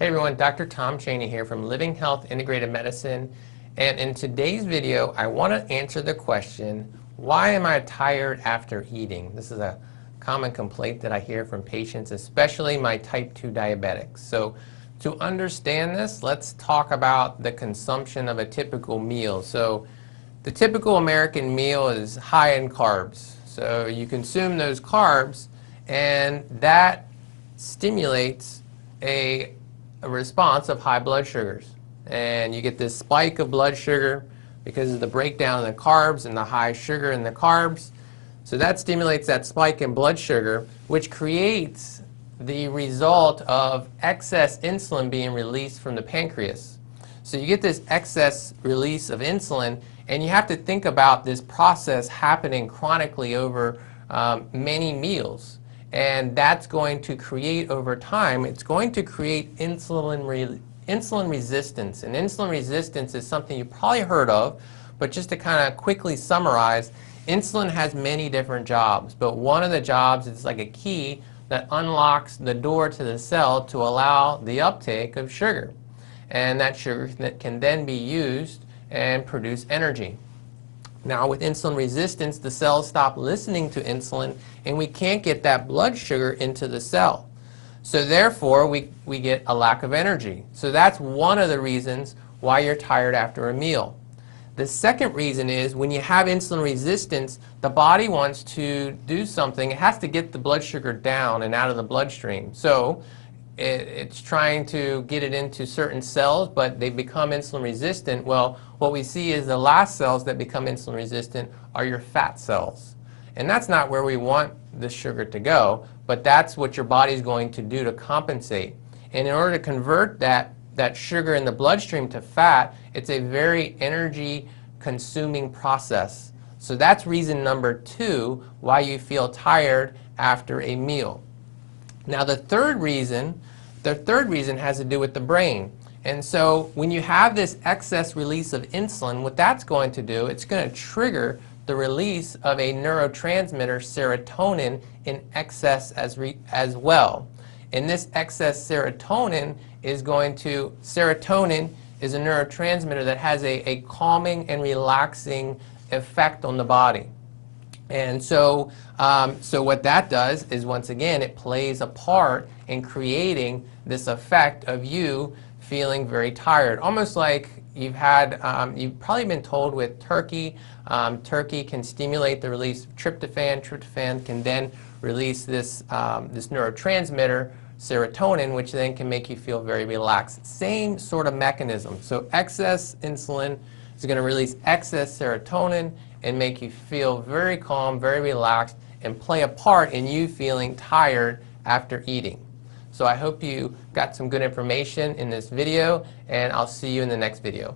Hey everyone, Dr. Tom Chaney here from Living Health Integrative Medicine, and in today's video I want to answer the question, why am I tired after eating? This is a common complaint that I hear from patients, especially my type 2 diabetics. So to understand this, let's talk about the consumption of a typical meal. So the typical American meal is high in carbs. So you consume those carbs and that stimulates a response of high blood sugars. And you get this spike of blood sugar because of the breakdown of the carbs and the high sugar in the carbs. So that stimulates that spike in blood sugar, which creates the result of excess insulin being released from the pancreas. So you get this excess release of insulin, and you have to think about this process happening chronically over many meals. And that's going to create, over time, it's going to create insulin resistance. And insulin resistance is something you probably heard of, but just to kind of quickly summarize, insulin has many different jobs, but one of the jobs is like a key that unlocks the door to the cell to allow the uptake of sugar. And that sugar can then be used and produce energy. Now with insulin resistance, the cells stop listening to insulin and we can't get that blood sugar into the cell. So therefore we get a lack of energy. So that's one of the reasons why you're tired after a meal. The second reason is when you have insulin resistance, the body wants to do something. It has to get the blood sugar down and out of the bloodstream. So it's trying to get it into certain cells, but they become insulin resistant. Well, what we see is the last cells that become insulin resistant are your fat cells. And that's not where we want the sugar to go, but that's what your body is going to do to compensate. And in order to convert that sugar in the bloodstream to fat, it's a very energy consuming process. So that's reason number 2 why you feel tired after a meal. Now the third reason has to do with the brain. And so when you have this excess release of insulin, what that's going to do, it's going to trigger the release of a neurotransmitter, serotonin, in excess as well. And this excess serotonin is serotonin is a neurotransmitter that has a calming and relaxing effect on the body. And so what that does is, once again, it plays a part in creating this effect of you feeling very tired. Almost like you've probably been told with turkey, turkey can stimulate the release of tryptophan. Tryptophan can then release this neurotransmitter, serotonin, which then can make you feel very relaxed. Same sort of mechanism. So excess insulin is going to release excess serotonin and make you feel very calm, very relaxed, and play a part in you feeling tired after eating. So I hope you got some good information in this video, and I'll see you in the next video.